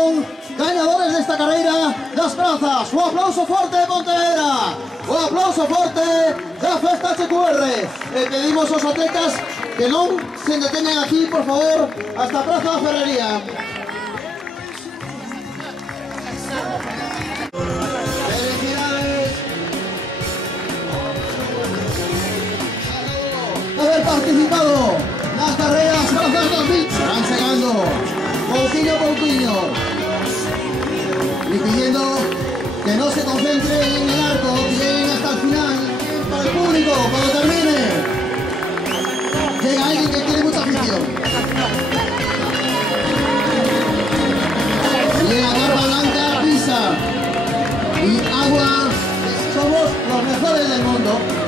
son ganadores de esta carreira das prazas. Un aplauso forte de Pontevedra. Un aplauso forte da Festa HQR. Pedimos aos atletas que non se deteñan aquí, por favor, hasta a Praza da Ferrería. Felicidades. Haber participado nas carreras Prazas 2000. Están chegando pouquinho a pouquinho y pidiendo que no se concentren en el arco, que lleguen hasta el final para el público, cuando termine llega alguien que tiene mucha afición y en la capa blanca pisa y agua. Somos los mejores del mundo.